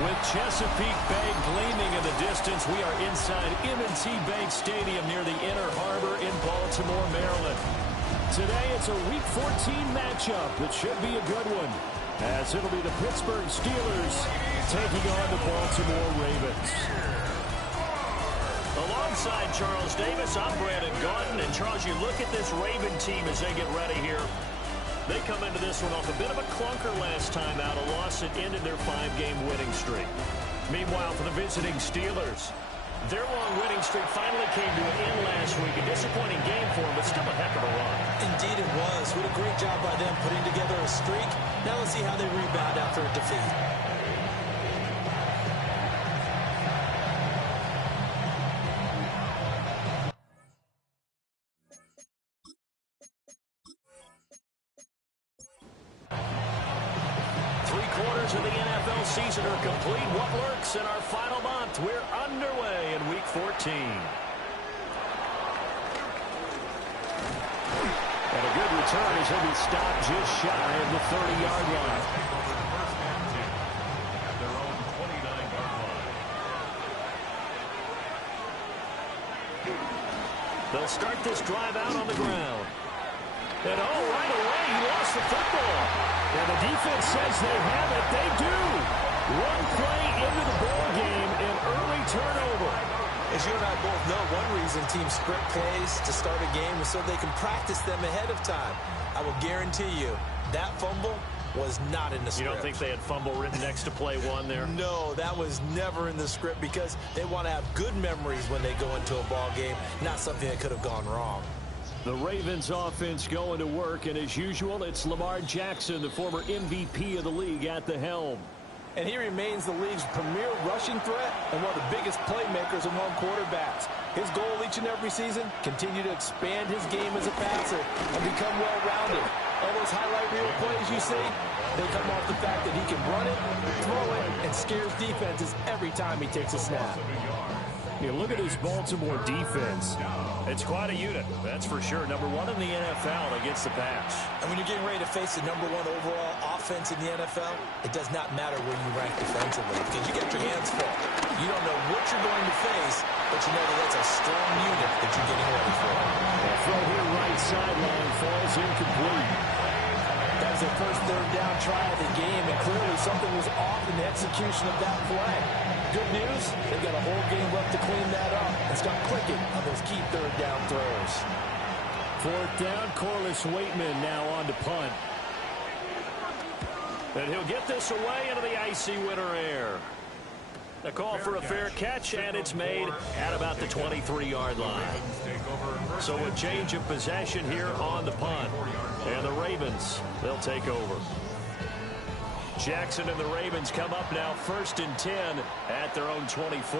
With Chesapeake Bay gleaming in the distance, we are inside M&T Bank Stadium near the Inner Harbor in Baltimore, Maryland. Today, it's a Week 14 matchup that should be a good one, as it'll be the Pittsburgh Steelers taking on the Baltimore Ravens. Alongside Charles Davis, I'm Brandon Gaudin. And Charles, you look at this Raven team as they get ready here. They come into this one off a bit of a clunker last time out, a loss that ended their 5-game winning streak. Meanwhile, for the visiting Steelers, their long winning streak finally came to an end last week. A disappointing game for them, but still a heck of a run. Indeed it was. What a great job by them putting together a streak. Now let's see how they rebound after a defeat. Of the NFL season are complete. What works in our final month? We're underway in Week 14. And a good return as he'll be stopped just shy of the 30-yard line. They'll start this drive out on the ground. And right away, he lost the football. And the defense says they have it. They do. One play into the ball game, an early turnover. As you and I both know, one reason teams script plays to start a game is so they can practice them ahead of time. I will guarantee you that fumble was not in the script. You don't think they had fumble written next to play one there? No, that was never in the script because they want to have good memories when they go into a ball game, not something that could have gone wrong. The Ravens offense going to work, and as usual, it's Lamar Jackson, the former MVP of the league, at the helm. And he remains the league's premier rushing threat and one of the biggest playmakers among quarterbacks. His goal each and every season, continue to expand his game as a passer and become well-rounded. All those highlight reel plays you see, they come off the fact that he can run it, throw it, and scares defenses every time he takes a snap. You look at his Baltimore defense. It's quite a unit, that's for sure. Number one in the NFL against the pass. And when you're getting ready to face the number one overall offense in the NFL, it does not matter where you rank defensively because you get your hands full. You don't know what you're going to face, but you know that that's a strong unit that you're getting ready for. A throw here right sideline falls incomplete. That was their first third down try of the game, and clearly something was off in the execution of that play. Good news, they've got a whole game left to clean that up and start clicking on those key third down throws. Fourth down, Corliss Waitman now on to punt. And he'll get this away into the icy winter air. A call for a fair catch, and it's made at about the 23-yard line. So a change of possession here on the punt. And the Ravens, they'll take over. Jackson and the Ravens come up now 1st and 10 at their own 24.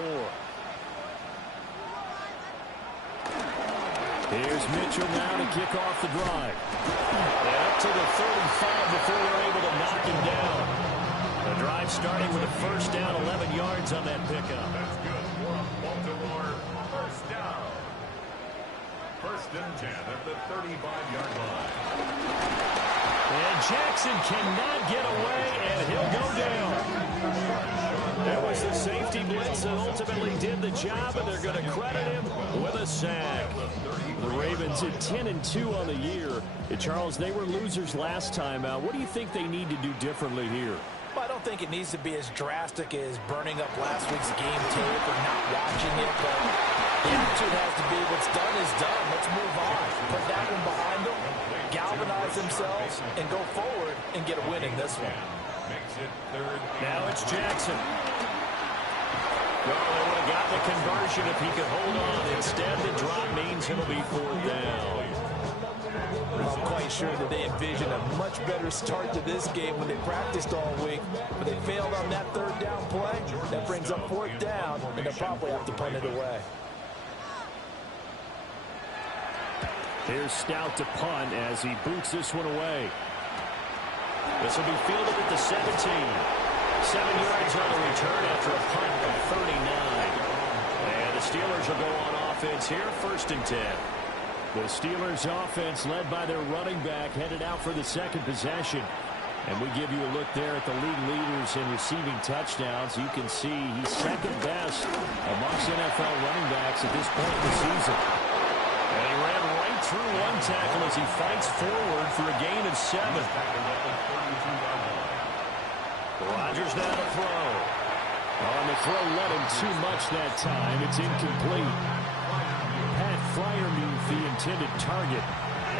Here's Mitchell now to kick off the drive. And up to the 35 before they're able to knock him down. The drive starting with a first down, 11 yards on that pickup. That's good for a Baltimore first down. 1st and 10 at the 35-yard line. And Jackson cannot get away, and he'll go down. That was the safety blitz that ultimately did the job, and they're going to credit him with a sack. The Ravens at 10-2 on the year. And Charles, they were losers last time out. What do you think they need to do differently here? Well, I don't think it needs to be as drastic as burning up last week's game tape or not watching it, but the attitude has to be what's done is done. Let's move on. Put that one behind them, galvanize themselves, and go forward and get a win in this one. Now it's Jackson. Well, they would have got the conversion if he could hold on. Instead, the drop means it'll be 4th down. I'm quite sure that they envisioned a much better start to this game when they practiced all week, but they failed on that 3rd down play. That brings up 4th down, and they'll probably have to punt it away. Here's Stout to punt as he boots this one away. This will be fielded at the 17. 7 yards on the return after a punt of 39. And the Steelers will go on offense here, 1st and 10. The Steelers offense led by their running back headed out for the 2nd possession. And we give you a look there at the league leaders in receiving touchdowns. You can see he's second best amongst NFL running backs at this point in the season. And he ran right through one tackle as he fights forward for a gain of 7. Rodgers now to throw. On the throw, let him too much that time. It's incomplete. Pat Fryermuth, the intended target.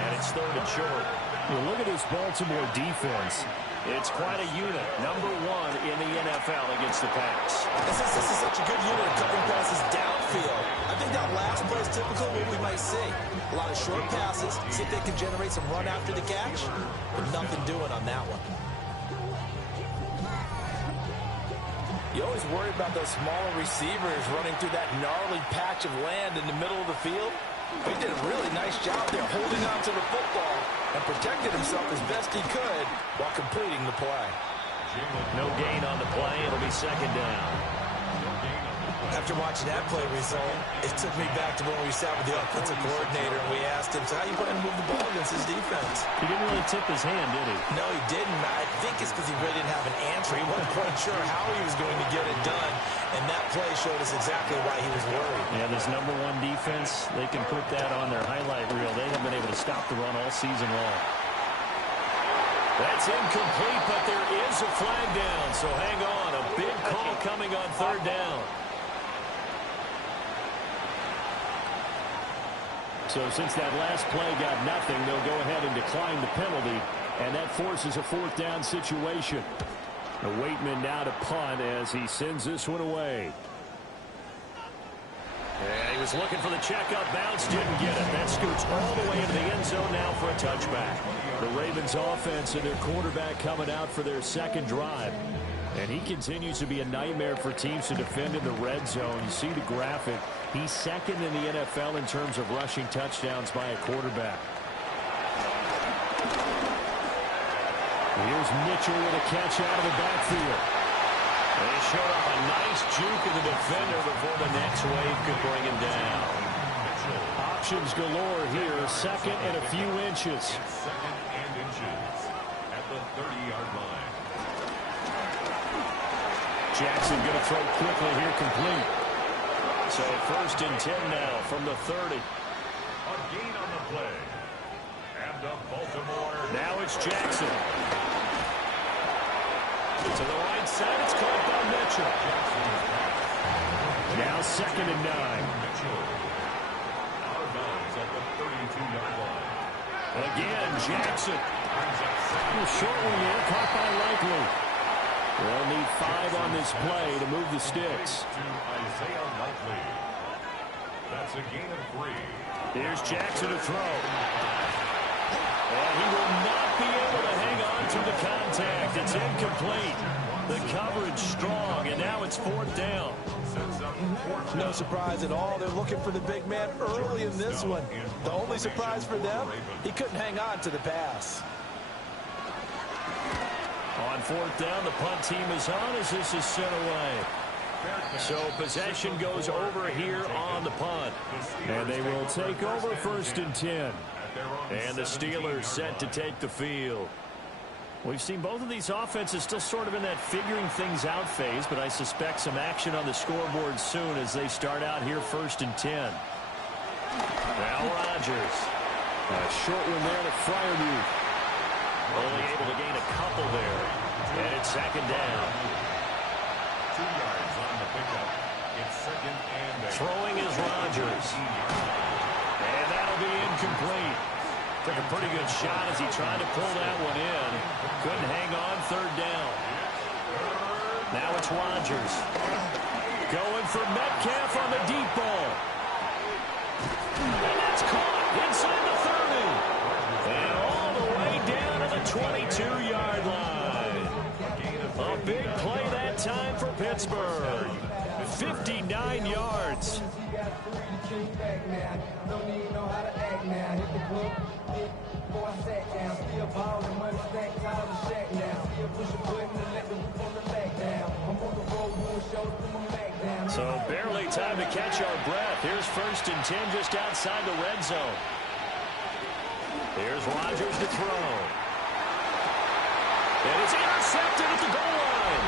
And it's 3rd and short. Well, look at this Baltimore defense. It's quite a unit. Number 1 in the NFL against the pass. This is such a good unit of cutting passes downfield. I think that last play is typical of what we might see. A lot of short passes. See if they can generate some run after the catch. But nothing doing on that one. You always worry about those smaller receivers running through that gnarly patch of land in the middle of the field. He did a really nice job there holding on to the football and protected himself as best he could while completing the play. No gain on the play. It'll be 2nd down. After watching that play result, it took me back to when we sat with the offensive coordinator and we asked him, so how you plan to move the ball against his defense? He didn't really tip his hand, did he? No, he didn't. I think it's because he really didn't have an answer. He wasn't quite sure how he was going to get it done, and that play showed us exactly why he was worried. Yeah, this number 1 defense, they can put that on their highlight reel. They haven't been able to stop the run all season long. That's incomplete, but there is a flag down, so hang on. A big call coming on 3rd down. So since that last play got nothing, they'll go ahead and decline the penalty, and that forces a 4th down situation. The Waitman now to punt as he sends this one away. And he was looking for the checkup bounce, didn't get it. That scoots all the way into the end zone now for a touchback. The Ravens offense and their quarterback coming out for their 2nd drive. And he continues to be a nightmare for teams to defend in the red zone. You see the graphic. He's 2nd in the NFL in terms of rushing touchdowns by a quarterback. Here's Mitchell with a catch out of the backfield. They showed up a nice juke of the defender before the next wave could bring him down. Options galore here. 2nd and a few inches. 2nd and inches at the 30-yard line. Jackson going to throw quickly here, complete. So 1st and 10 now from the 30. A gain on the play. And the Baltimore. Now it's Jackson. To the right side, it's caught by Mitchell. Now 2nd and 9. Mitchell. Out of bounds at the 32-yard line. Again, Jackson. A short one here, caught by Likely. They'll need 5 on this play to move the sticks. To Isaiah Likely. That's a gain of 3. Here's Jackson to throw. And he will not be able to hang on to the contact. It's incomplete. The coverage strong, and now it's 4th down. No surprise at all. They're looking for the big man early in this one. The only surprise for them, he couldn't hang on to the pass. On 4th down, the punt team is on as this is sent away. So possession goes over here on the punt. And they will take over 1st and 10. And the Steelers set to take the field. We've seen both of these offenses still sort of in that figuring things out phase, but I suspect some action on the scoreboard soon as they start out here 1st and 10. Now Rodgers. A short one there to Fryermuth. Only able to gain a couple there. And it's 2nd down. 2 yards on the pickup. It's 2nd and 8. Throwing is Rodgers. And that'll be incomplete. Took a pretty good shot as he tried to pull that one in. Couldn't hang on 3rd down. Now it's Rodgers. Going for Metcalf on the deep ball. And that's caught inside the 30. And all the way down to the 22-yard line. A big play that time for Pittsburgh. 59 yards. So barely time to catch our breath. Here's 1st and 10 just outside the red zone. Here's Rodgers to throw. And it's intercepted at the goal line.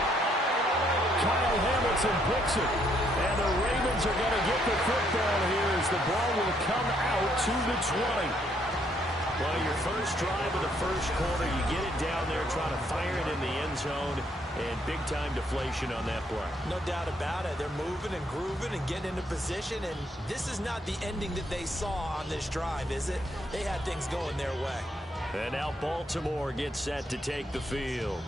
Kyle Hamilton picks it. And the Ravens are going to get the football here as the ball will come out to the 20. Well, your first drive of the first quarter, you get it down there, try to fire it in the end zone, and big-time deflation on that play. No doubt about it. They're moving and grooving and getting into position, and this is not the ending that they saw on this drive, is it? They had things going their way. And now Baltimore gets set to take the field.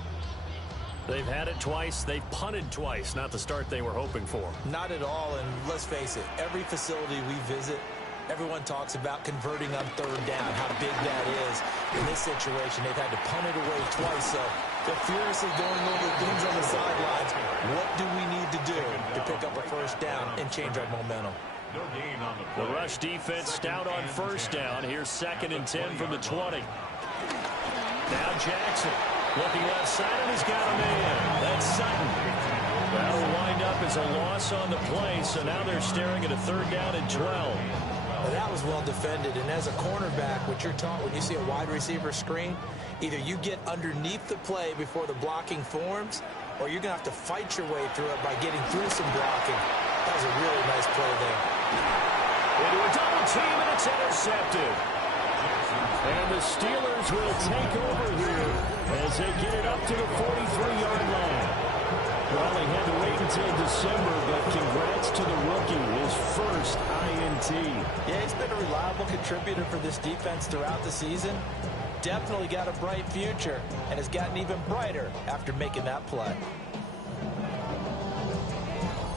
They've had it twice. They've punted twice. Not the start they were hoping for. Not at all, and let's face it, every facility we visit, everyone talks about converting on third down, how big that is. In this situation, they've had to punt it away twice, so they're furiously going over things on the sidelines. What do we need to do to pick up a first down and change our momentum? No gain on the play. The rush defense stout on first down. Here's 2nd and 10 from the 20. Now Jackson looking left side, and he's got a man. That's Sutton. That'll wind up as a loss on the play, so now they're staring at a 3rd down and 12. Well, that was well defended, and as a cornerback, what you're taught when you see a wide receiver screen, either you get underneath the play before the blocking forms, or you're going to have to fight your way through it by getting through some blocking. That was a really nice play there. Into a double team, and it's intercepted. And the Steelers will take over here as they get it up to the 43-yard line. Well, they had to wait until December, but congrats to the rookie, his first INT. Yeah, he's been a reliable contributor for this defense throughout the season. Definitely got a bright future, and has gotten even brighter after making that play.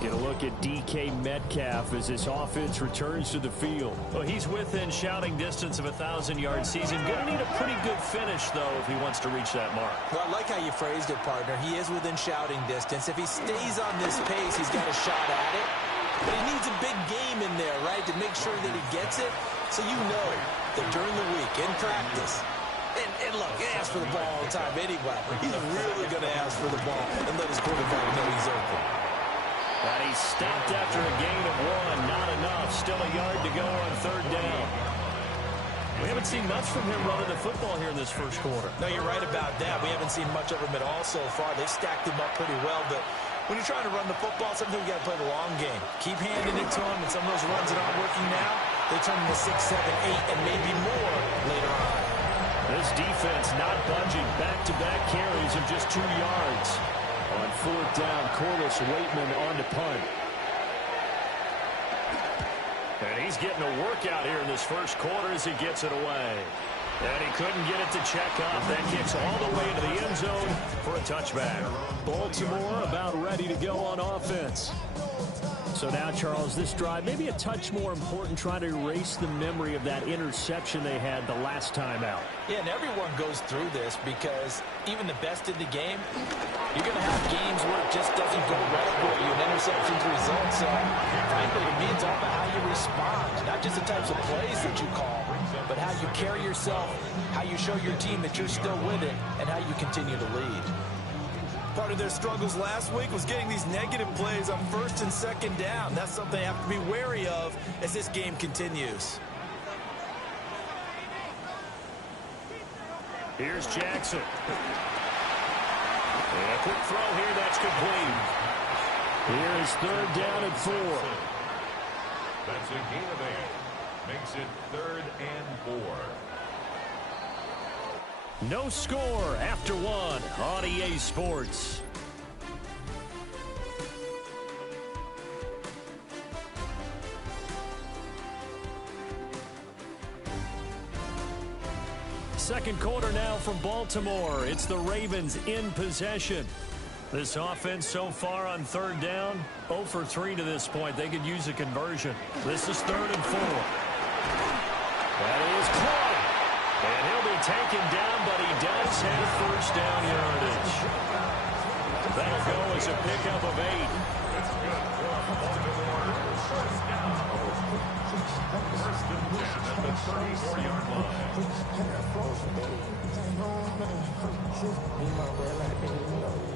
Get a look at DK Metcalf as this offense returns to the field. Well, he's within shouting distance of a 1,000-yard season. Going to need a pretty good finish, though, if he wants to reach that mark. Well, I like how you phrased it, partner. He is within shouting distance. If he stays on this pace, he's got a shot at it. But he needs a big game in there, right, to make sure that he gets it. So you know that during the week, in practice, and look, he asks for the ball all the time anyway. He's really going to ask for the ball and let his quarterback know he's open. And he stopped after a gain of 1. Not enough. Still a yard to go on 3rd down. We haven't seen much from him running the football here in this first quarter. No, you're right about that. We haven't seen much of him at all so far. They've stacked him up pretty well, but when you're trying to run the football, sometimes you got to play the long game. Keep handing it to him, and some of those runs that aren't working now, they turn into 6, 7, 8, and maybe more later on. This defense not budging. Back-to-back carries of just 2 yards. On 4th down, Corliss Waitman on to punt. And he's getting a workout here in this first quarter as he gets it away. And he couldn't get it to check up. That kicks all the way into the end zone for a touchback. Baltimore about ready to go on offense. So now, Charles, this drive, maybe a touch more important, trying to erase the memory of that interception they had the last time out. Yeah, and everyone goes through this because even the best in the game, you're going to have games where it just doesn't go right for you, and interceptions result. So, frankly, to me, it's all about how you respond, not just the types of plays that you call, but how you carry yourself, how you show your team that you're still with it, and how you continue to lead. Part of their struggles last week was getting these negative plays on 1st and 2nd down. That's something they have to be wary of as this game continues. Here's Jackson. And a quick throw here, that's complete. Here is 3rd down and 4. That's a gain of 8. Makes it 3rd and 4. No score after 1 on EA Sports. Second quarter now from Baltimore. It's the Ravens in possession. This offense so far on 3rd down, 0 for 3 to this point. They could use a conversion. This is 3rd and 4. That is close. And he'll be taken down, but he does have 1st down yardage. That'll go as a pickup of 8. It's good for Baltimore. 1st down. 1st and 10 at the 34-yard line.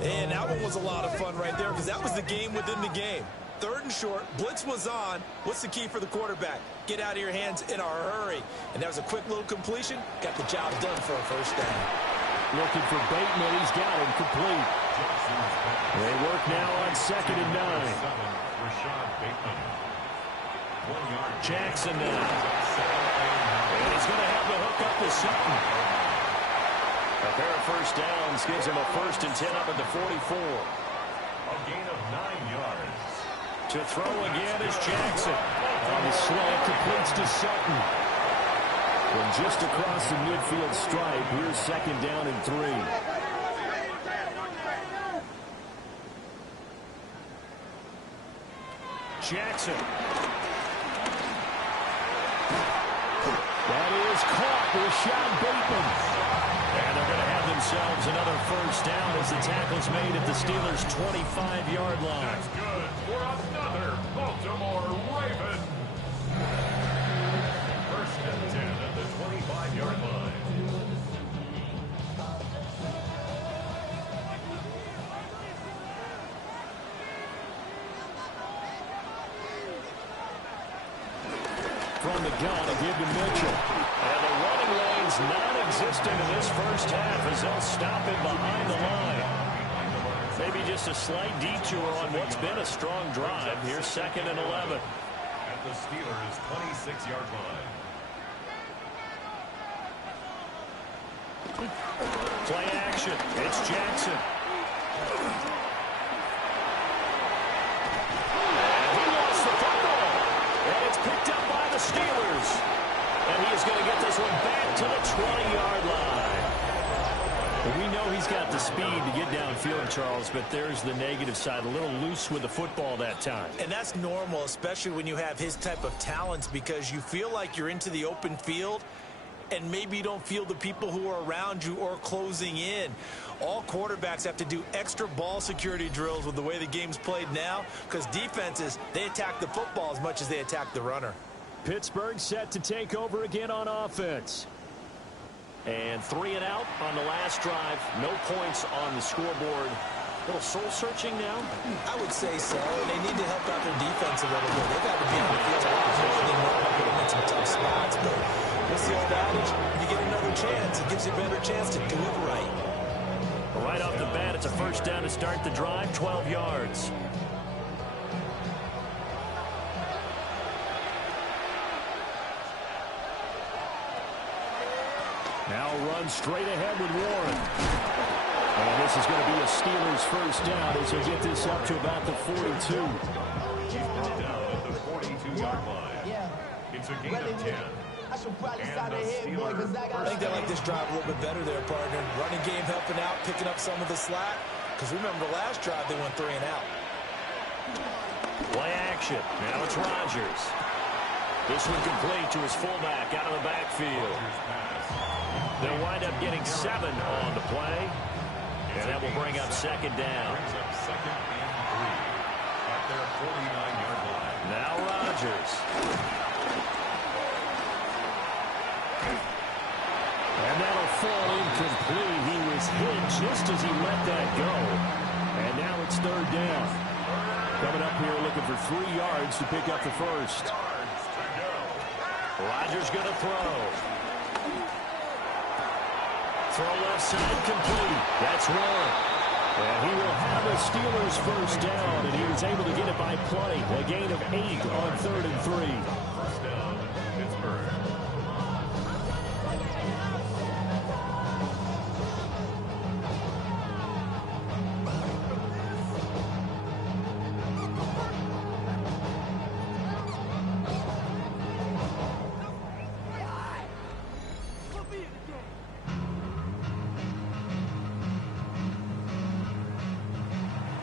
And that one was a lot of fun right there because that was the game within the game. 3rd and short, blitz was on. What's the key for the quarterback? Get out of your hands in a hurry. And that was a quick little completion. Got the job done for a 1st down. Looking for Bateman. He's got him complete. They work now on 2nd and 9. Jackson now. And he's going to have to hook up to Sutton. A pair of first downs gives him a 1st and 10 up at the 44. A gain of 9 yards. To throw again is Jackson. On the slant, completes to Sutton. From just across the midfield stripe, here's 2nd down and 3. Jackson. That is caught with Sean Bateman. And they're going to have themselves another 1st down as the tackle's made at the Steelers' 25-yard line. That's good for another Baltimore Raven. 1st and 10 at the 25-yard line. From the gun, a give to Mitchell. And the running lane's non-existent in this 1st half as they'll stop him behind the line. Maybe just a slight detour on what's been a strong drive. Here's 2nd and 11. At the Steelers' 26-yard line. Play action. It's Jackson. And he lost the football. And it's picked up by the Steelers. And he is going to get this one back to the 20-yard line. Well, we know he's got the speed to get downfield, Charles, but there's the negative side. A little loose with the football that time. And that's normal, especially when you have his type of talents, because you feel like you're into the open field and maybe you don't feel the people who are around you or closing in. All quarterbacks have to do extra ball security drills with the way the game's played now, because defenses, they attack the football as much as they attack the runner. Pittsburgh set to take over again on offense. And 3 and out on the last drive. No points on the scoreboard. A little soul-searching now? I would say so, and they need to help out their defense a little bit. They got to be on the field a lot more than normal, put them in some tough spots. But what's the old adage? When you get another chance, it gives you a better chance to do it right. Right off the bat, it's a 1st down to start the drive, 12 yards. Now run straight ahead with Warren. And this is going to be a Steelers 1st down as they get this up to about the 42. He's brought down at the 42-yard line. It's a gain of 10. I should probably stop ahead, boy, because I think they like this drive a little bit better there, partner. Running game helping out, picking up some of the slack. Because remember, the last drive, they went 3 and out. Play action. Now it's Rodgers. This one complete to his fullback out of the backfield. They'll wind up getting 7 on the play. And that will bring up 2nd down. Brings up 2nd and 3 at their 49-yard line. Now Rodgers. And that'll fall incomplete. He was hit just as he let that go. And now it's 3rd down. Coming up here looking for 3 yards to pick up the 1st. Rodgers going to throw. Throw left side complete. That's 1. And he will have a Steelers 1st down, and he was able to get it by play. A gain of 8 on 3rd and 3. 1st down, Pittsburgh.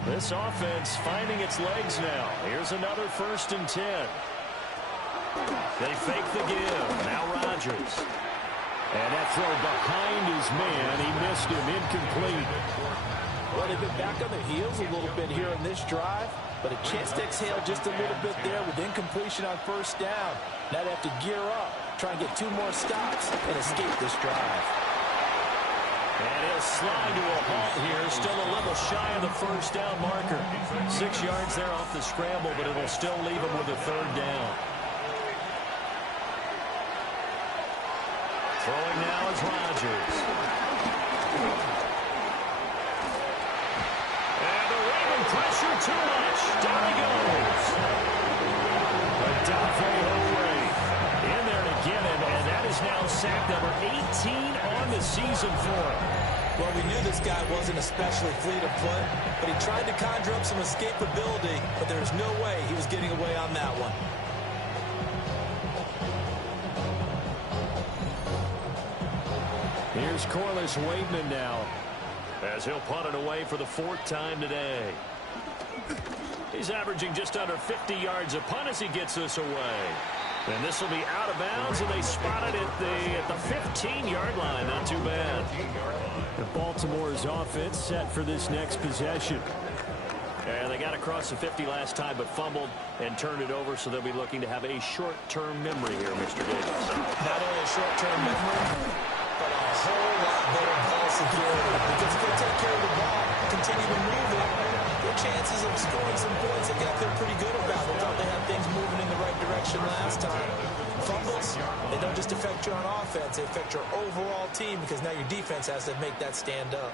This offense finding its legs now. Here's another 1st and 10. They fake the give. Now Rodgers. And that throw behind his man. He missed him. Incomplete. Well, they've been back on their heels a little bit here on this drive, but a chance to exhale just a little bit there with incompletion on 1st down. Now they have to gear up, try and get 2 more stops, and escape this drive. And he'll slide to a halt here. Still a little shy of the 1st down marker. 6 yards there off the scramble, but it'll still leave him with a 3rd down. Throwing now is Rodgers. And the Raven pressure too much. Down he goes. In there to get him, and that is now sack number 18 on the season for him. Well, we knew this guy wasn't especially fleet of foot, but he tried to conjure up some escapability, but there's no way he was getting away on that one. Here's Corliss Wademan now, as he'll punt it away for the 4th time today. He's averaging just under 50 yards a punt as he gets this away. And this will be out of bounds, and they spot it at the 15-yard line. Not too bad. The Baltimore's offense set for this next possession. And they got across the 50 last time, but fumbled and turned it over, so they'll be looking to have a short-term memory here, Mr. Davis. Not only a short-term memory, but a whole lot better ball security. Because if they take care of the ball, continue to move it, their chances of scoring some points, they got feel pretty good about it. Thought they had things moving in the right direction last time. Fumbles, they don't just affect you on offense, they affect your overall team, because now your defense has to make that stand up.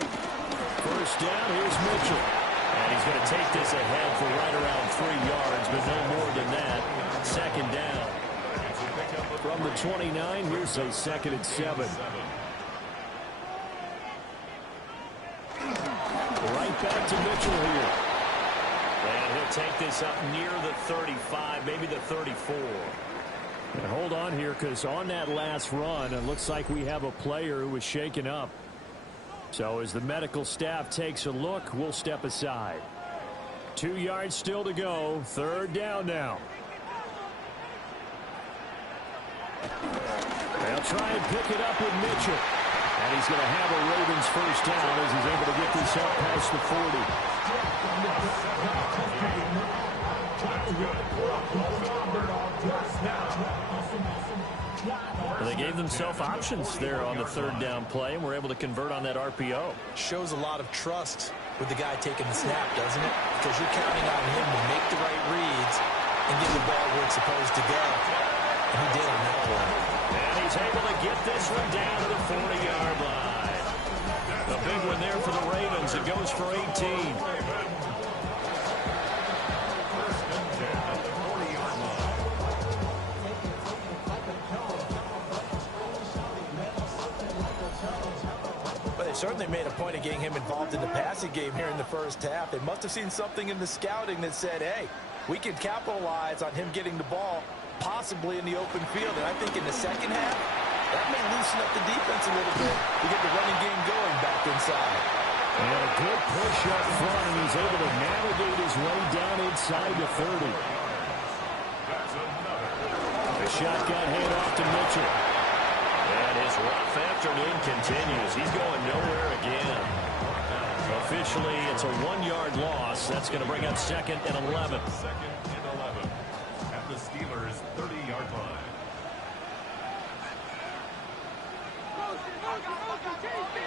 First down, here's Mitchell. And he's going to take this ahead for right around 3 yards, but no more than that. Second down. From the 29, here's a 2nd and 7. Right back to Mitchell here. And he'll take this up near the 35, maybe the 34. And hold on here, because on that last run, it looks like we have a player who was shaken up. So as the medical staff takes a look, we'll step aside. 2 yards still to go. 3rd down now. They'll try and pick it up with Mitchell. And he's going to have a Ravens first down as he's able to get this up past the 40. They gave themselves options there on the 3rd down play, and were able to convert on that RPO. Shows a lot of trust with the guy taking the snap, doesn't it? Because you're counting on him to make the right reads and get the ball where it's supposed to go. And he did on that play. And he's able to get this one down to the 40-yard line. A big one there for the Ravens. It goes for 18. Certainly made a point of getting him involved in the passing game here in the first half. They must have seen something in the scouting that said, hey, we can capitalize on him getting the ball possibly in the open field. And I think in the second half, that may loosen up the defense a little bit to get the running game going back inside. And a good push up front, and he's able to navigate his way down inside the 30. The shotgun handoff to Mitchell. And his rough afternoon continues. He's going nowhere again. Officially, it's a 1-yard loss. That's going to bring up 2nd and 11. 2nd and 11 at the Steelers' 30-yard line.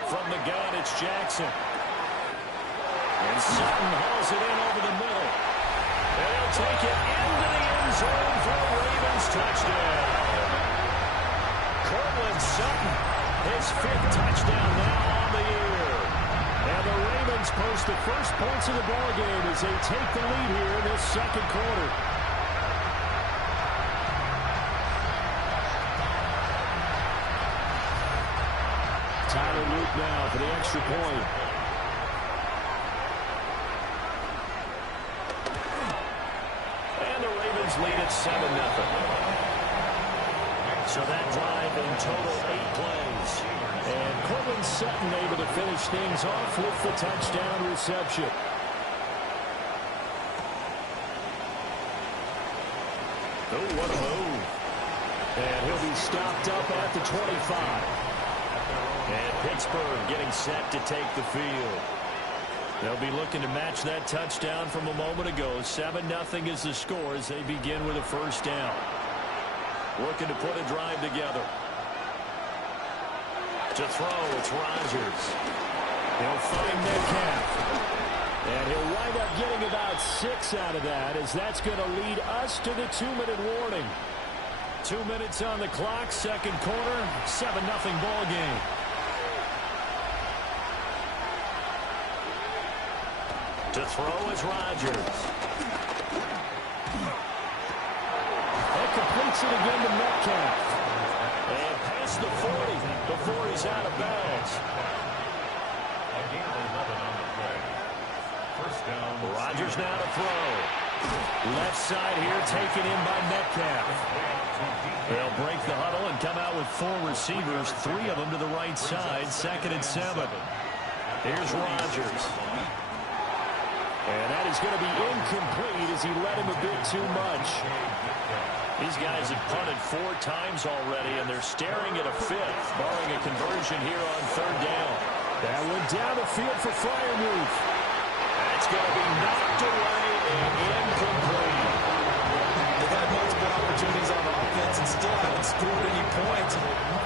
From the gun, it's Jackson. And Sutton hauls it in over the middle. And he'll take it into the end zone for a Ravens touchdown. Cortland Sutton, his 5th touchdown now on the year. And the Ravens post the first points of the ballgame as they take the lead here in this 2nd quarter. Tyler Luke now for the extra point. And the Ravens lead at 7-0. So that drive in total 8 plays. And Cortland Sutton able to finish things off with the touchdown reception. Oh, what a move. And he'll be stopped up at the 25. And Pittsburgh getting set to take the field. They'll be looking to match that touchdown from a moment ago. 7-0 is the score as they begin with a first down. Looking to put a drive together. To throw, it's Rodgers. He'll find Metcalf. And he'll wind up getting about 6 out of that, as that's going to lead us to the 2-minute warning. 2 minutes on the clock, 2nd quarter, 7-0 ball game. To throw is Rodgers. And completes it again to Metcalf. And past the 40 before he's out of bounds. A gain of 11 on the play. First down. Rodgers now to throw. Left side here taken in by Metcalf. They'll break the huddle and come out with 4 receivers, 3 of them to the right side, 2nd and 7. Here's Rodgers. And that is going to be incomplete as he led him a bit too much. These guys have punted 4 times already, and they're staring at a 5th, barring a conversion here on 3rd down. That went down the field for Freiermuth. That's going to be knocked away and incomplete. They've had multiple opportunities on offense and still haven't scored any points.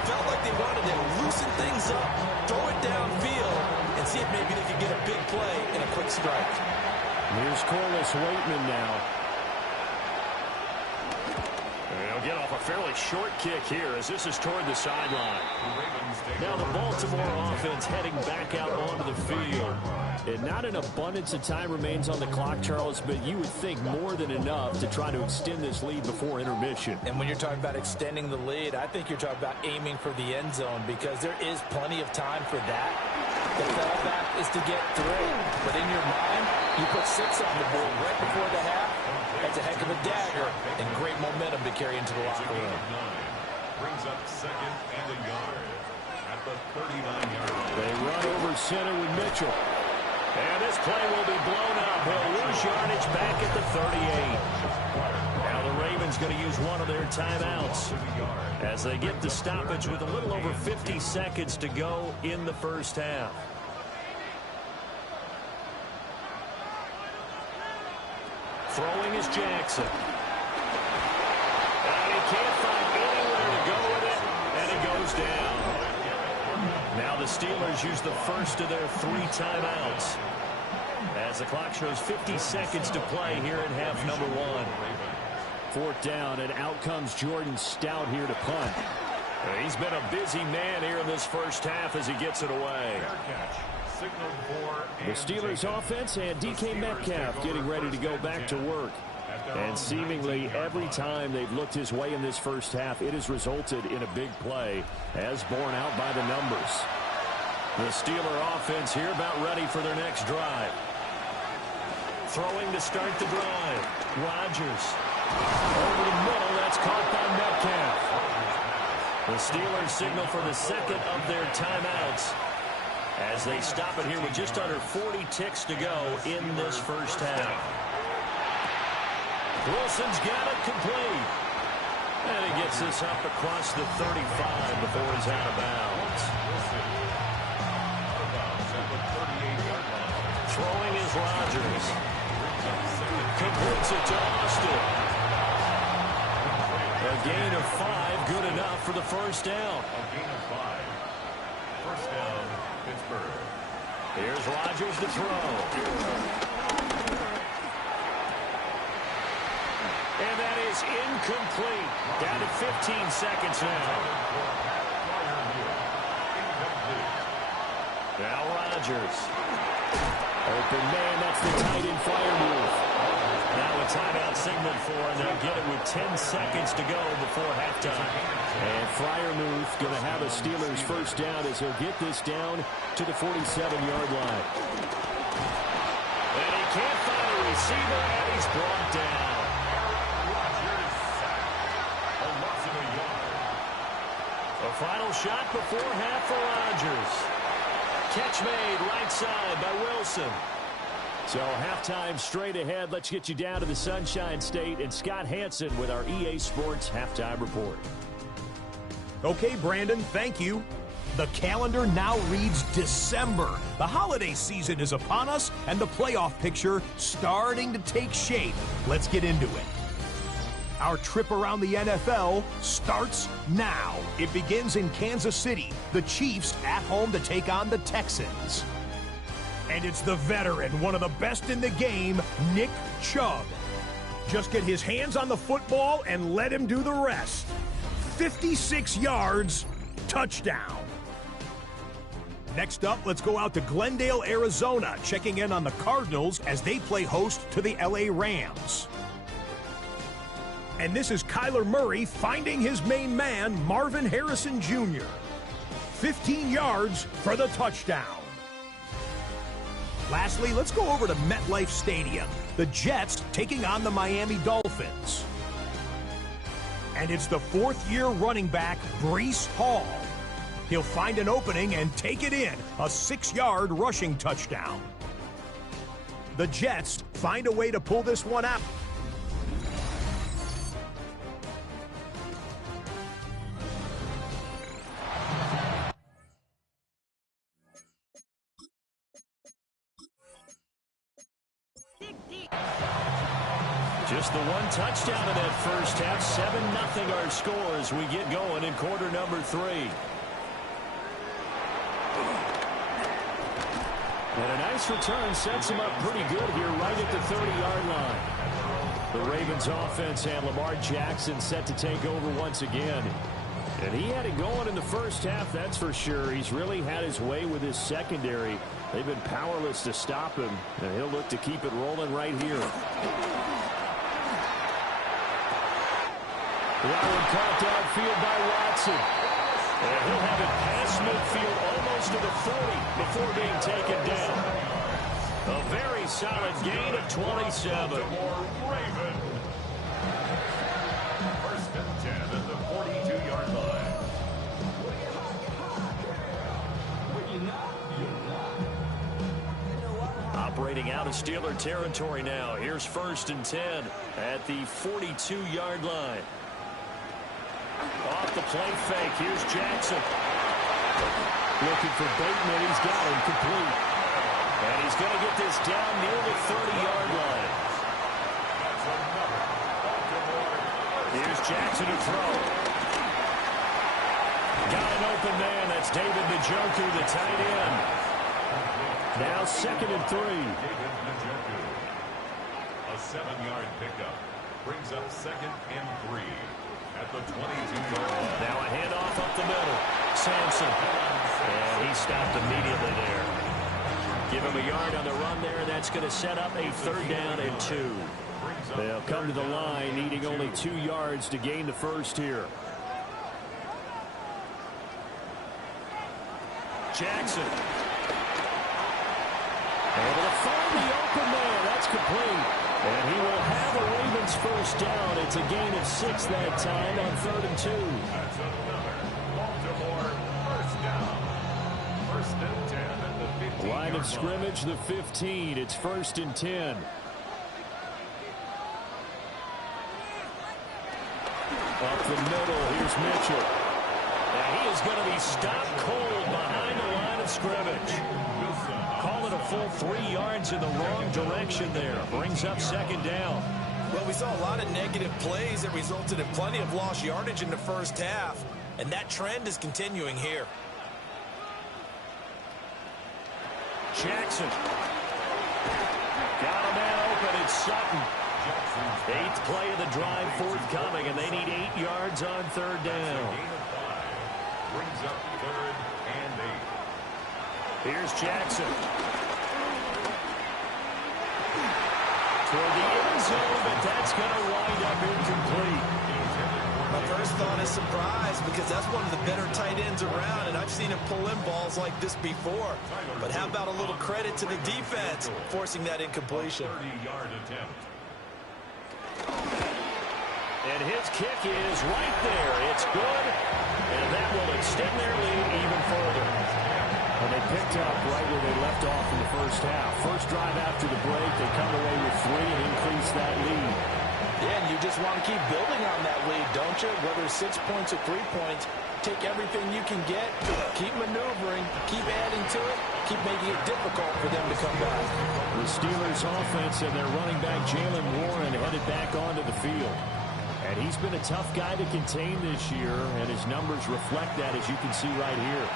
Felt like they wanted to loosen things up, throw it downfield, and see if maybe they could get a big play in a quick strike. Here's Corliss Waitman now. They'll get off a fairly short kick here as this is toward the sideline. Now the Baltimore offense heading back out onto the field. And not an abundance of time remains on the clock, Charles, but you would think more than enough to try to extend this lead before intermission. And when you're talking about extending the lead, I think you're talking about aiming for the end zone because there is plenty of time for that. The fallback is to get 3. But in your mind, you put 6 on the board right before the half. That's a heck of a dagger and great momentum to carry into the locker room. Brings up 2nd and a yard at the 39-yard line. They run over center with Mitchell. And this play will be blown up. He'll lose yardage back at the 38. Now the Ravens going to use one of their timeouts as they get the stoppage with a little over 50 seconds to go in the first half. Throwing is Jackson. And he can't find anywhere to go with it, and it goes down. Now the Steelers use the first of their 3 timeouts as the clock shows 50 seconds to play here in half number 1. 4th down, and out comes Jordan Stout here to punt. He's been a busy man here in this first half as he gets it away. The Steelers offense and DK Metcalf getting ready to go back to work. And seemingly every time they've looked his way in this first half, it has resulted in a big play, as borne out by the numbers. The Steeler offense here about ready for their next drive. Throwing to start the drive. Rodgers. Over the middle, that's caught by Metcalf. The Steelers signal for the 2nd of their timeouts as they stop it here with just under 40 ticks to go in this first half. Wilson's got it complete. And he gets this up across the 35 before he's out of bounds. Throwing is Rodgers. Completes it to Austin. A gain of 5, good enough for the first down. A gain of 5. First down, Pittsburgh. Here's Rodgers to throw. And that is incomplete. Down to 15 seconds now. Now Rodgers. Open man, that's the tight end Freiermuth. Now a timeout signaled for, and they'll get it with 10 seconds to go before halftime. And Freiermuth going to have a Steelers first down as he'll get this down to the 47-yard line. And he can't find a receiver, and he's brought down. Rodgers sacked. A loss of a yard. A final shot before half for Rodgers. Catch made right side by Wilson. So halftime straight ahead. Let's get you down to the Sunshine State and Scott Hansen with our EA Sports Halftime Report. Okay, Brandon, thank you. The calendar now reads December. The holiday season is upon us, and the playoff picture starting to take shape. Let's get into it. Our trip around the NFL starts now. It begins in Kansas City. The Chiefs at home to take on the Texans. And it's the veteran, one of the best in the game, Nick Chubb. Just get his hands on the football and let him do the rest. 56 yards, touchdown. Next up, let's go out to Glendale, Arizona, checking in on the Cardinals as they play host to the LA Rams. And this is Kyler Murray finding his main man, Marvin Harrison Jr. 15 yards for the touchdown. Lastly, let's go over to MetLife Stadium. The Jets taking on the Miami Dolphins. And it's the fourth-year running back, Breece Hall. He'll find an opening and take it in, a 6-yard rushing touchdown. The Jets find a way to pull this one out. Just the one touchdown in that first half. 7-0 our score as we get going in quarter number 3. And a nice return sets him up pretty good here right at the 30-yard line. The Ravens offense and Lamar Jackson set to take over once again. And he had it going in the first half, that's for sure. He's really had his way with his secondary. They've been powerless to stop him, and he'll look to keep it rolling right here. That one caught downfield by Watson. And he'll have it past midfield almost to the 40 before being taken down. A very solid gain of 27. Raven. First and 10 at the 42-yard line. Operating out of Steeler territory now. Here's first and 10 at the 42-yard line. Off the play fake. Here's Jackson. Looking for Bateman. He's got him complete. And he's going to get this down near the 30-yard line. Here's Jackson to throw. Got an open man. That's David Njoku, the tight end. Now 2nd and 3. David Njoku. A 7-yard pickup. Brings up 2nd and 3. At the 22-yard line. Now a handoff up the middle. Sampson. And he stopped immediately there. Give him a yard on the run there. That's going to set up a 3rd down and 2. They'll come to the line needing only 2 yards to gain the first here. Jackson. Able to find the open man. That's complete. And he will have a Ravens first down. It's a gain of 6 that time on 3rd and 2. That's another Baltimore first down. First and 10 at the 15. Line of scrimmage, the 15. It's 1st and 10. Up the middle, here's Mitchell. And he is going to be stopped cold behind the line of scrimmage. Call it a full 3 yards in the wrong direction there. Brings up 2nd down. Well, we saw a lot of negative plays that resulted in plenty of lost yardage in the first half, and that trend is continuing here. Jackson. Got a man open. It's Sutton. 8th play of the drive forthcoming, and they need 8 yards on 3rd down. Brings up 3rd and 8. Here's Jackson. Toward the end zone, but that's going to wind up incomplete. My first thought is surprise because that's one of the better tight ends around, and I've seen him pull in balls like this before. But how about a little credit to the defense forcing that incompletion? 30-yard attempt. And his kick is right there. It's good, and that will extend their lead even further. And they picked up right where they left off in the first half. First drive after the break, they come away with 3 and increase that lead. Yeah, and you just want to keep building on that lead, don't you? Whether it's 6 points or 3 points, take everything you can get, keep maneuvering, keep adding to it, keep making it difficult for them to come back. The Steelers offense and their running back Jalen Warren headed back onto the field. And he's been a tough guy to contain this year, and his numbers reflect that, as you can see right here.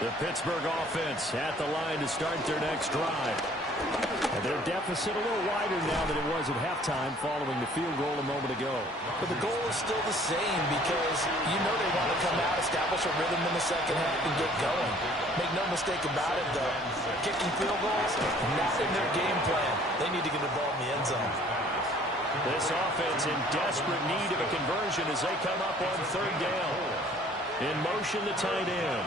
The Pittsburgh offense at the line to start their next drive. And they're deficit a little wider now than it was at halftime following the field goal a moment ago. But the goal is still the same because you know they want to come out, establish a rhythm in the second half, and get going. Make no mistake about it, though. Kicking field goals, not in their game plan. They need to get the ball in the end zone. This offense in desperate need of a conversion as they come up on third down. In motion, the tight end.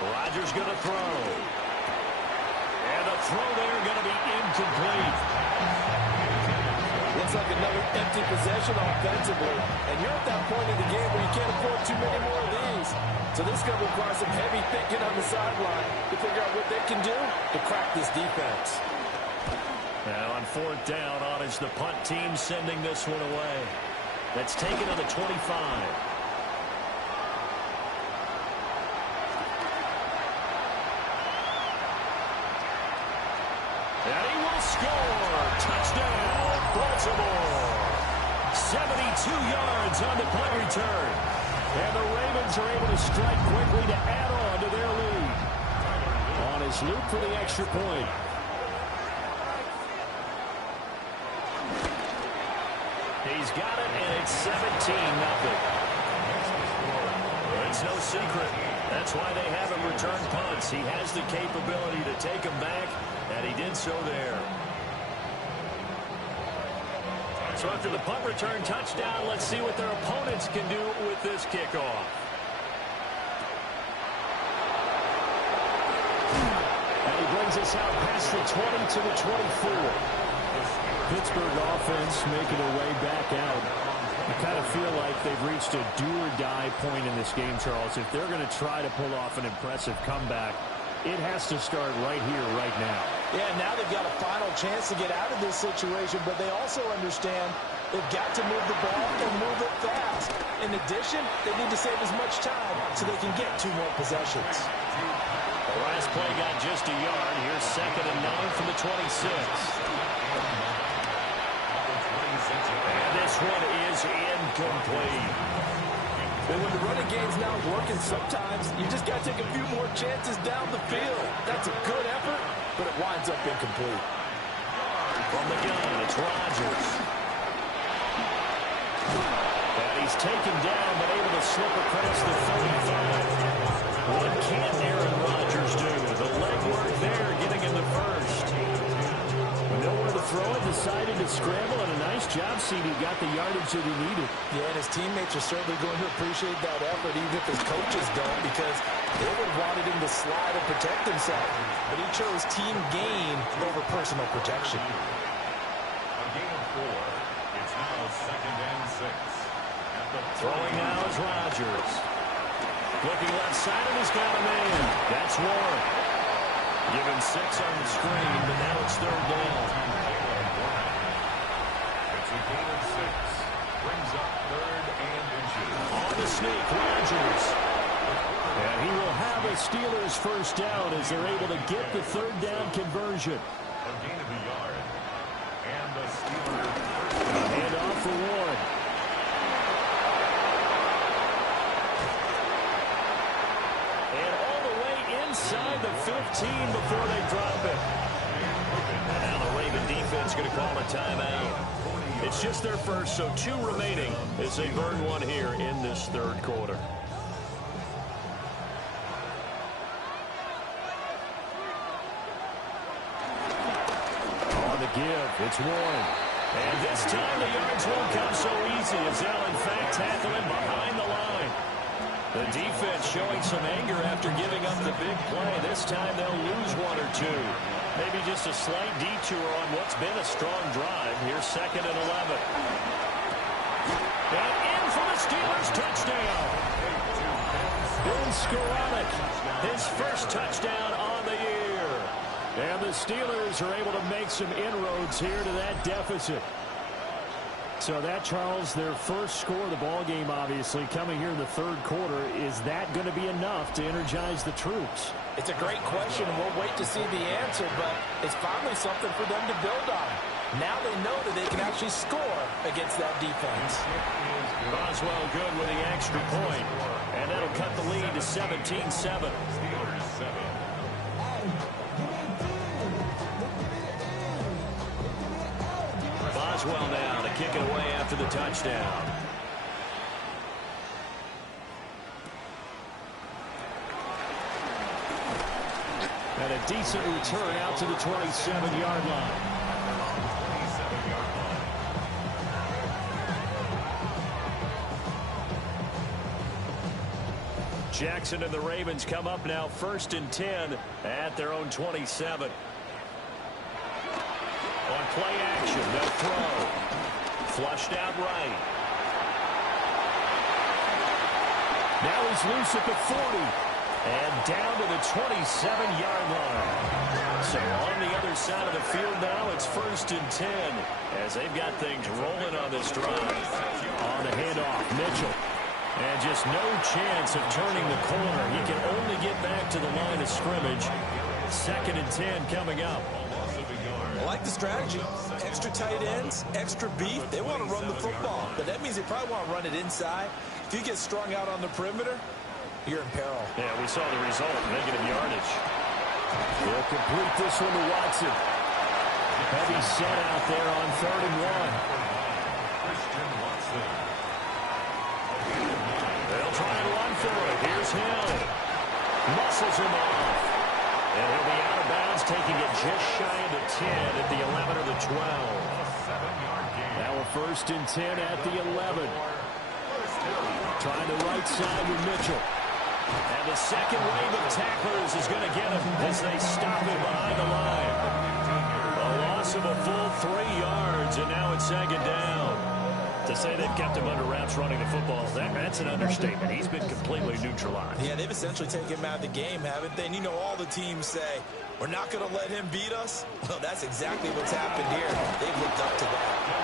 Rodgers going to throw. And the throw there going to be incomplete. Looks like another empty possession offensively. And you're at that point in the game where you can't afford too many more of these. So this is going to require some heavy thinking on the sideline to figure out what they can do to crack this defense. Now on fourth down, on is the punt team sending this one away. That's taken on the 25. And he will score. Touchdown, Baltimore. 72 yards on the punt return. And the Ravens are able to strike quickly to add on to their lead. On his loop for the extra point. He's got it, and it's 17-0. It's no secret. That's why they have him return punts. He has the capability to take them back, and he did so there. So after the punt return touchdown, let's see what their opponents can do with this kickoff. And he brings us out past the 20 to the 24. Pittsburgh offense making their way back out. I kind of feel like they've reached a do-or-die point in this game, Charles. If they're going to try to pull off an impressive comeback, it has to start right here, right now. Yeah, now they've got a final chance to get out of this situation, but they also understand they've got to move the ball and move it fast. In addition, they need to save as much time so they can get 2 more possessions. The last play got just a yard. Here's 2nd and 9 from the 26. And this one is incomplete. And when the running game's not working, sometimes you just got to take a few more chances down the field. That's a good effort, but it winds up incomplete. From the gun, it's Rodgers. And he's taken down, but able to slip across the 35. What can Aaron Rodgers do? The legwork there, getting him the first. Nowhere to throw it, decided to scramble, and a nice job, CD. Got the yardage that he needed. Yeah, and his teammates are certainly going to appreciate that effort, even if his coaches don't, because they would have wanted him to slide and protect himself. But he chose team gain over personal protection. A gain of 4. It's now 2nd and 6. Throwing now is Rodgers. Looking left side, and he's got a man. That's Warren. Given 6 on the screen, but now it's 3rd down. It's a gain of 6. Brings up 3rd and inches. On the sneak, Rodgers. And he will have a Steelers first down as they're able to get the 3rd down conversion. A gain of a yard. And the Steelers. Hand off for Warren. And all the way inside the 15 before they drop it. And now the Raven defense going to call a timeout. It's just their first, so 2 remaining as they burn one here in this 3rd quarter. On the give, it's Warren. And this time the yards won't come so easy as they'll in fact tackle him behind the line. The defense showing some anger after giving up the big play. This time they'll lose 1 or 2. Maybe just a slight detour on what's been a strong drive. Here's 2nd and 11. And in for the Steelers touchdown. Ben Skoranek, his first touchdown on the year. And the Steelers are able to make some inroads here to that deficit. So that, Charles, their first score of the ballgame, obviously, coming here in the 3rd quarter. Is that going to be enough to energize the troops? It's a great question, and we'll wait to see the answer, but it's finally something for them to build on. Now they know that they can actually score against that defense. Boswell good with the extra point, and that'll cut the lead to 17-7. Steelers 7. Boswell now to kick it away after the touchdown. And a decent return out to the 27-yard line. Jackson and the Ravens come up now 1st and 10 at their own 27. On play action, they'll throw. Flushed out right. Now he's loose at the 40. And down to the 27-yard line. So on the other side of the field now, it's 1st and 10 as they've got things rolling on this drive. On the handoff, Mitchell. And just no chance of turning the corner. He can only get back to the line of scrimmage. 2nd and 10 coming up. I like the strategy. Extra tight ends, extra beef. They want to run the football. But that means they probably want to run it inside. If you get strung out on the perimeter, you're in peril. Yeah, we saw the result. Negative yardage. They'll complete this one to Watson. Heavy set out there on 3rd and 1. They'll try and run for it. Here's Hill. Muscles him off. And he'll be out of bounds, taking it just shy of the 10 at the 11 or the 12. Now a 1st and 10 at the 11. Trying the right side with Mitchell. And the second wave of tacklers is going to get him as they stop him behind the line. A loss of a full 3 yards, and now it's 2nd down. To say they've kept him under wraps running the football, that's an understatement. He's been completely neutralized. Yeah, they've essentially taken him out of the game, haven't they? And you know all the teams say, we're not going to let him beat us. Well, that's exactly what's happened here. They've lived up to that.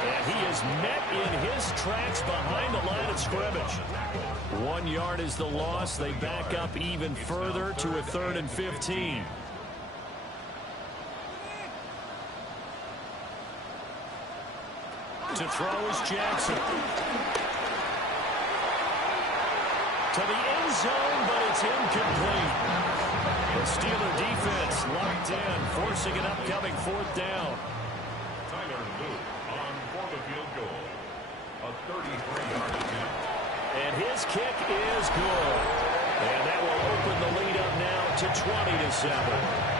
And he is met in his tracks behind the line of scrimmage. 1 yard is the loss. They back up even further to a 3rd and 15. To throw is Jackson. To the end zone, but it's incomplete. The Steeler defense locked in, forcing an upcoming 4th down. Tyler Luke on for the field goal. A 33-yard attempt. And his kick is good. And that will open the lead up now to 20-7.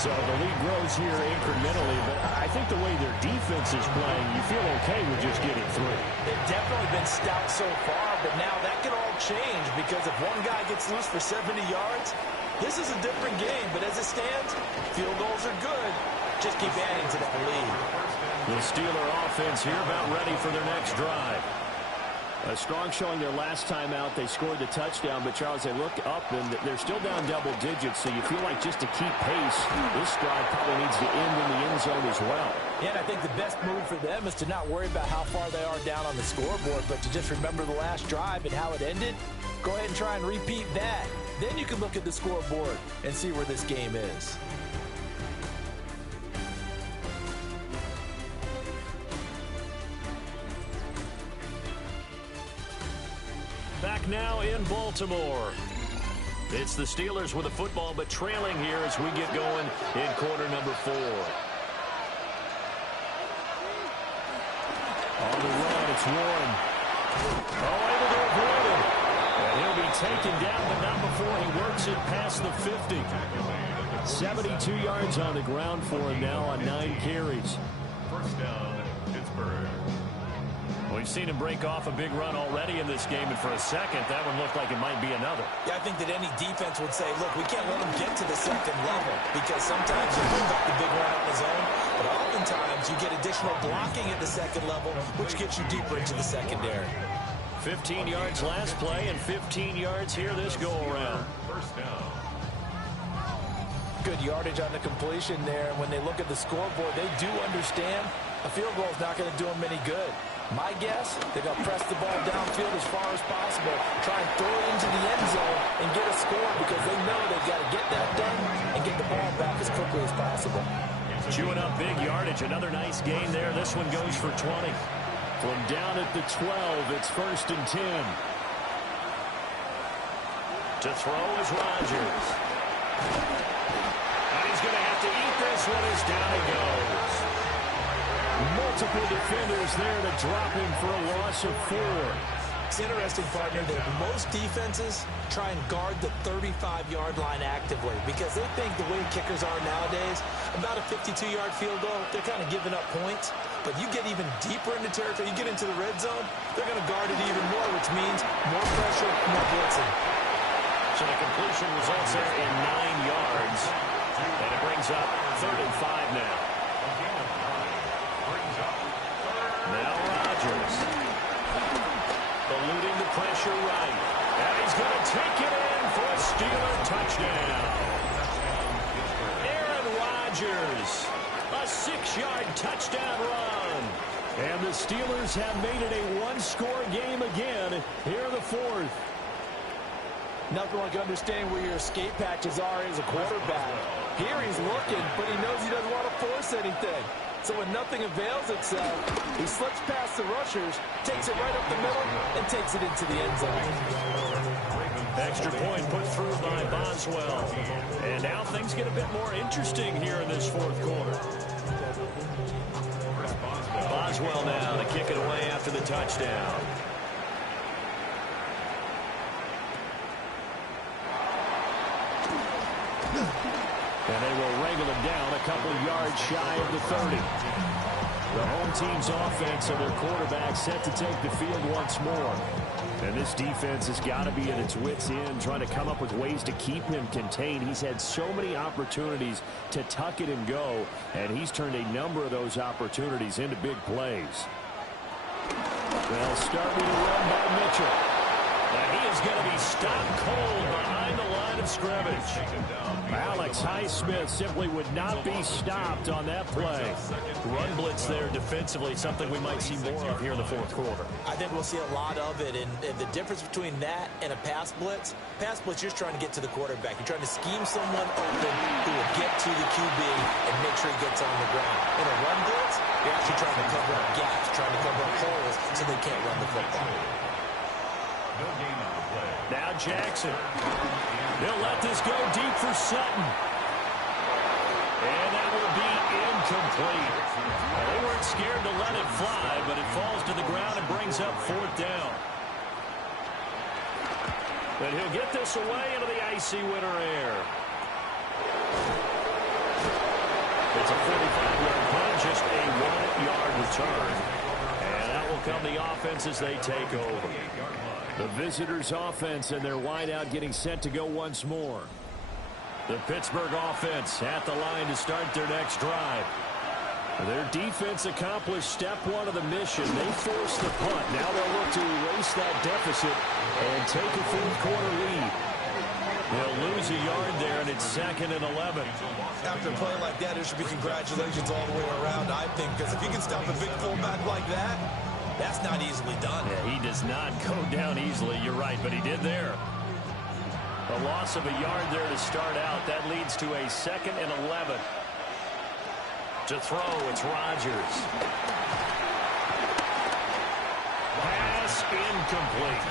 So the lead grows here incrementally, but I think the way their defense is playing, you feel okay with just getting through. They've definitely been stout so far, but now that can all change because if one guy gets loose for 70 yards, this is a different game. But as it stands, field goals are good. Just keep adding to that lead. The Steeler offense here about ready for their next drive. A strong showing their last time out. They scored the touchdown, but Charles, they look up and they're still down double digits, so you feel like just to keep pace, this drive probably needs to end in the end zone as well. Yeah, and I think the best move for them is to not worry about how far they are down on the scoreboard, but to just remember the last drive and how it ended. Go ahead and try and repeat that. Then you can look at the scoreboard and see where this game is. Back now in Baltimore. It's the Steelers with the football, but trailing here as we get going in quarter number 4. On the run, it's Warren. Oh, able to avoid him. And he'll be taken down, but not before he works it past the 50. 72 yards on the ground for him now on 9 carries. 1st down, Pittsburgh. We've seen him break off a big run already in this game, and for a second, that one looked like it might be another. Yeah, I think that any defense would say, look, we can't let him get to the 2nd level because sometimes you bring up the big run on his own, but oftentimes you get additional blocking at the 2nd level, which gets you deeper into the secondary. 15 yards last play and 15 yards here this go-around. 1st down. Good yardage on the completion there. When they look at the scoreboard, they do understand a field goal is not going to do them any good. My guess, they're going to press the ball downfield as far as possible, try and throw it into the end zone and get a score because they know they've got to get that done and get the ball back as quickly as possible. Chewing up big yardage. Another nice gain there. This one goes for 20. From down at the 12, it's 1st and 10. To throw is Rodgers. And he's going to have to eat this one as down he goes. Multiple defenders there to drop him for a loss of 4. It's interesting, partner, that most defenses try and guard the 35-yard line actively because they think the way kickers are nowadays, about a 52-yard field goal, they're kind of giving up points. But you get even deeper into territory, you get into the red zone, they're going to guard it even more, which means more pressure, more blitzing. So the completion results there in 9 yards. And it brings up 3rd and 5 now. Now Rodgers. Eluding the pressure right. And he's going to take it in for a Steeler touchdown. Aaron Rodgers. A 6-yard touchdown run. And the Steelers have made it a one-score game again here in the 4th. Nothing like understanding where your escape patches are as a quarterback. Here he's looking, but he knows he doesn't want to force anything. So when nothing avails itself, he slips past the rushers, takes it right up the middle, and takes it into the end zone. Extra point put through by Boswell. And now things get a bit more interesting here in this 4th quarter. Boswell now to kick it away after the touchdown. And they will wrangle him down a couple yards shy of the 30. The home team's offense and their quarterback set to take the field once more. And this defense has got to be at its wits' end, trying to come up with ways to keep him contained. He's had so many opportunities to tuck it and go, and he's turned a number of those opportunities into big plays. Well, starting to run by Mitchell. And he is going to be stopped cold behind the line of scrimmage. Alex Highsmith simply would not be stopped on that play. Run blitz there defensively, something we might see more of here in the 4th quarter. I think we'll see a lot of it, and the difference between that and a pass blitz, you're just trying to get to the quarterback. You're trying to scheme someone open who will get to the QB and make sure he gets on the ground. In a run blitz, you're actually trying to cover up gaps, trying to cover up holes so they can't run the football. Now Jackson. He'll let this go deep for Sutton. And that will be incomplete. Well, they weren't scared to let it fly, but it falls to the ground and brings up 4th down. And he'll get this away into the icy winter air. It's a 45-yard punt, just a 1-yard return. And that will come the offense as they take over. The visitors' offense and their wideout getting set to go once more. The Pittsburgh offense at the line to start their next drive. Their defense accomplished step 1 of the mission. They forced the punt. Now they'll look to erase that deficit and take a 4th quarter lead. They'll lose a yard there, and it's 2nd and 11. After a play like that, there should be congratulations all the way around, I think, because if you can stop a big fullback like that, that's not easily done. Yeah, he does not go down easily, you're right, but he did there. A loss of a yard there to start out. That leads to a 2nd and 11. To throw, it's Rodgers. Pass incomplete.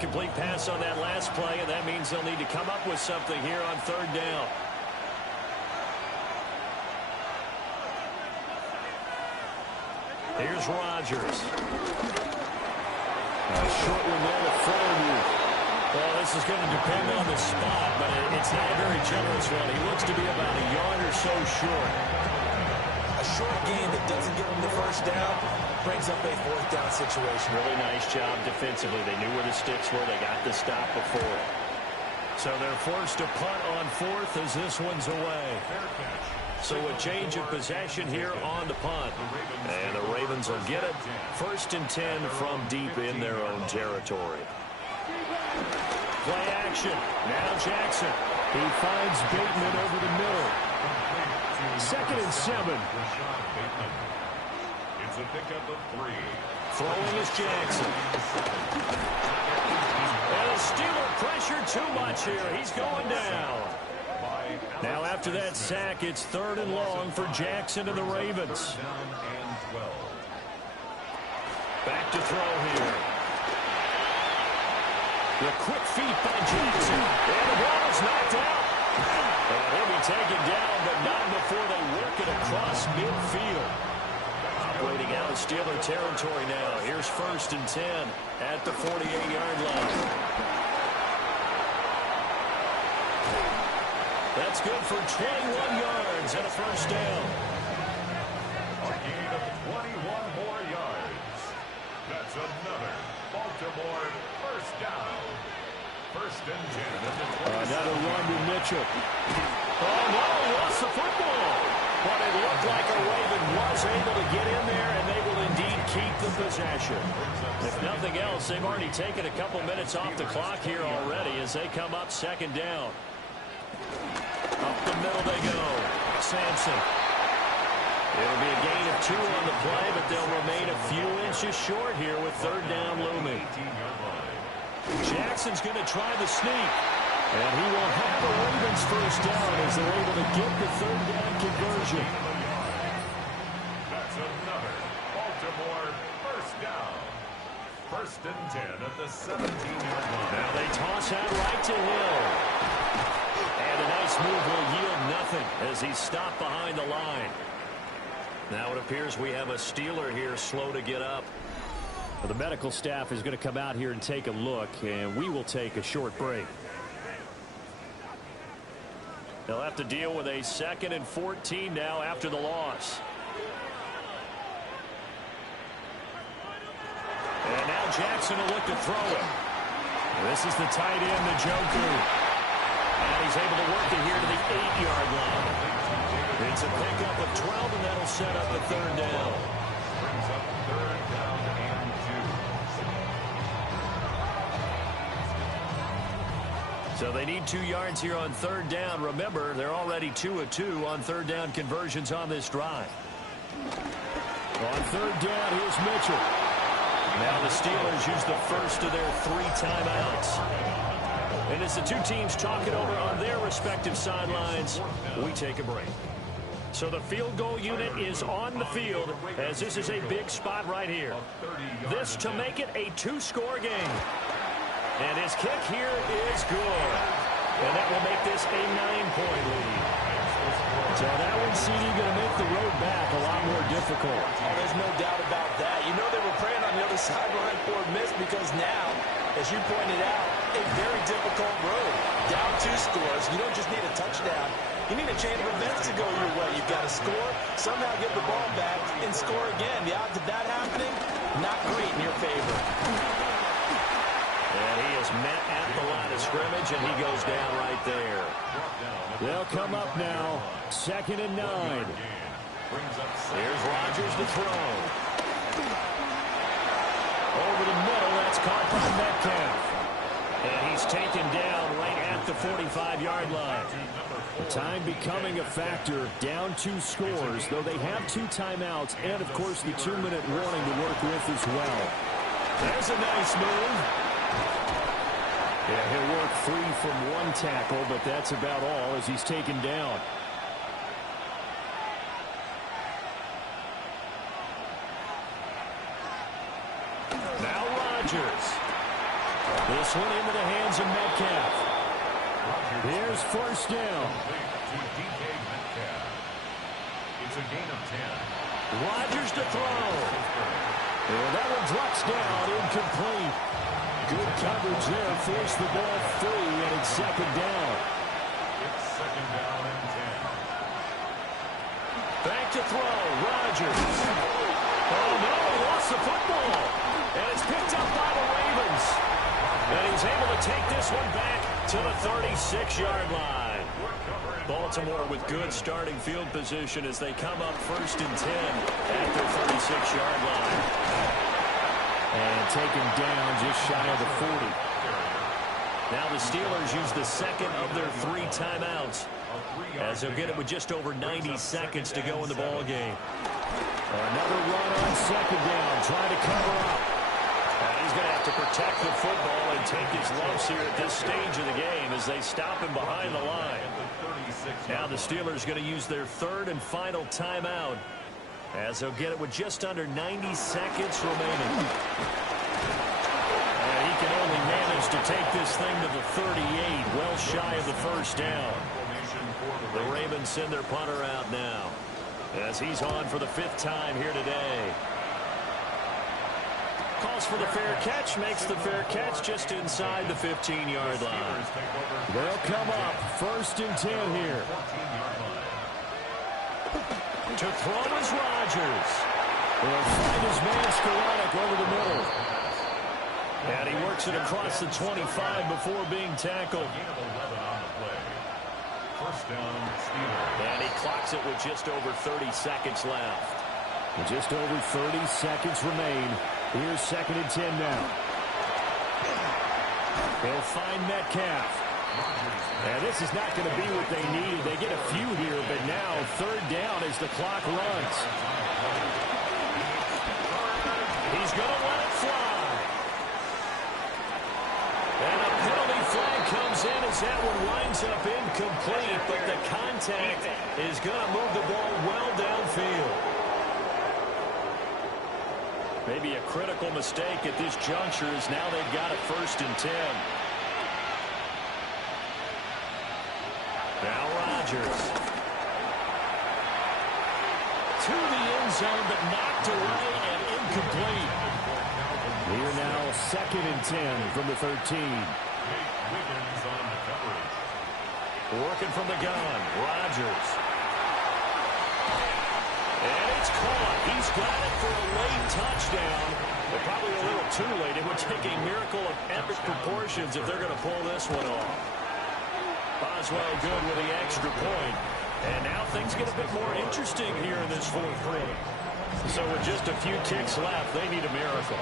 Incomplete pass on that last play, and that means they'll need to come up with something here on 3rd down. Here's Rodgers. A short one there to Fairview. Well, this is going to depend on the spot, but it's not a very generous one. He looks to be about a yard or so short. A short gain that doesn't give them the 1st down brings up a 4th down situation. Really nice job defensively. They knew where the sticks were. They got the stop before. So they're forced to punt on 4th as this one's away. So a change of possession here on the punt. And the Ravens will get it. 1st and 10 from deep in their own territory. Play action. Now Jackson. He finds Bateman over the middle. 2nd and 7. It's a pickup of 3. Throwing is Jackson. And the Steeler pressure too much here. He's going down. Now after that sack, it's 3rd and long for Jackson and the Ravens. Back to throw here. The quick feet by Jackson. And the ball is knocked out. And he'll be taken down, but not before they work it across midfield. Operating out of Steeler territory now. Here's 1st and 10 at the 48-yard line. That's good for 21 yards and a first down. A gain of 21 more yards. That's another Baltimore first down. 1st and 10 at the 20. Another run to Mitchell. Oh, no, he lost the football. But it looked like a Raven was able to get in there, and they will indeed keep the possession. If nothing else, they've already taken a couple minutes off the clock here already as they come up 2nd down. Up the middle they go. Sampson. It'll be a gain of 2 on the play, but they'll remain a few inches short here with 3rd down looming. Jackson's going to try the sneak. And he will have the Ravens first down as they're able to get the 3rd down conversion. That's another Baltimore first down. 1st and 10 at the 17-yard line. Now they toss out right to Hill. And a nice move will yield nothing as he's stopped behind the line. Now it appears we have a Steeler here slow to get up. Well, the medical staff is going to come out here and take a look, and we will take a short break. They'll have to deal with a 2nd and 14 now after the loss. And now Jackson will look to throw it. This is the tight end, Njoku. And he's able to work it here to the 8-yard line. It's a pickup of 12, and that'll set up the 3rd down. Brings up 3rd down and 2. So they need 2 yards here on 3rd down. Remember, they're already 2 of 2 on 3rd down conversions on this drive. On 3rd down, here's Mitchell. Now the Steelers use the first of their 3 timeouts. And as the 2 teams talk it over on their respective sidelines, we take a break. So the field goal unit is on the field as this is a big spot right here. This to make it a 2-score game. And his kick here is good. And that will make this a 9-point lead. So that one, CD, going to make the road back a lot more difficult. Oh, there's no doubt about that. You know they were praying on the other sideline for a miss because now, as you pointed out, a very difficult road. Down 2 scores. You don't just need a touchdown. You need a chain of events to go your way. You've got to score, somehow get the ball back, and score again. The odds of that happening, not great in your favor. And he is met at the line of scrimmage, and he goes down right there. They'll come up now, 2nd and 9. Here's Rodgers to throw. Over the middle, that's caught by Metcalf. And he's taken down right at the 45-yard line. Time becoming a factor, down 2 scores, though they have 2 timeouts and, of course, the 2-minute warning to work with as well. There's a nice move. Yeah, he'll work free from 1 tackle, but that's about all as he's taken down. Now Rodgers. This one into the hands of Metcalf. Here's 1st down. It's a gain of 10. Rodgers to throw. And that one drops down, incomplete. Good coverage there, forced the ball free, and it's 2nd down. It's 2nd down and 10. Back to throw, Rodgers. Oh, no, he lost the football. And it's picked up by the Ravens. And he's able to take this one back to the 36-yard line. Baltimore with good starting field position as they come up 1st and 10 at their 36-yard line. And taken down just shy of the 40. Now the Steelers use the 2nd of their 3 timeouts as they'll get it with just over 90 seconds to go in the ball game. Another run on 2nd down, trying to cover up. He's going to have to protect the football and take his lumps here at this stage of the game as they stop him behind the line. Now the Steelers going to use their 3rd and final timeout As they'll get it with just under 90 seconds remaining. And he can only manage to take this thing to the 38, well shy of the first down. The Ravens send their punter out now, as he's on for the 5th time here today. Calls for the fair catch, makes the fair catch just inside the 15-yard line. They'll come up 1st and 10 here. To throw is Rodgers. They'll find his man Skoranek over the middle. And he works it across the 25 before being tackled. And he clocks it with just over 30 seconds left. With just over 30 seconds remain. Here's 2nd and 10 now. They'll find Metcalf. And this is not going to be what they needed. They get a few here, but now 3rd down as the clock runs. He's going to let it fly. And a penalty flag comes in as that one winds up incomplete, but the contact is going to move the ball well downfield. Maybe a critical mistake at this juncture as now they've got it 1st and 10. Now Rodgers. To the end zone, but knocked away and incomplete. Here now 2nd and 10 from the 13. Working from the gun, Rodgers. And it's caught. He's got it for a late touchdown, but probably a little too late. It would take a miracle of epic proportions if they're going to pull this one off. Boswell good with the extra point. And now things get a bit more interesting here in this 4th quarter. So with just a few ticks left, they need a miracle.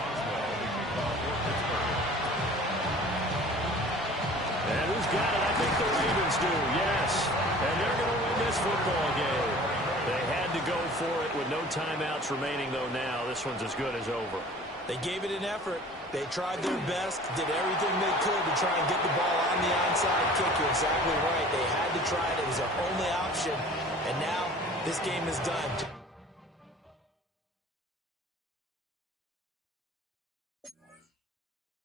And who's got it? I think the Ravens do, yes. And they're going to win this football game. They had to go for it with no timeouts remaining, though now this one's as good as over. They gave it an effort. They tried their best, did everything they could to try and get the ball on the onside kick. You're exactly right. They had to try it. It was their only option. And now this game is done.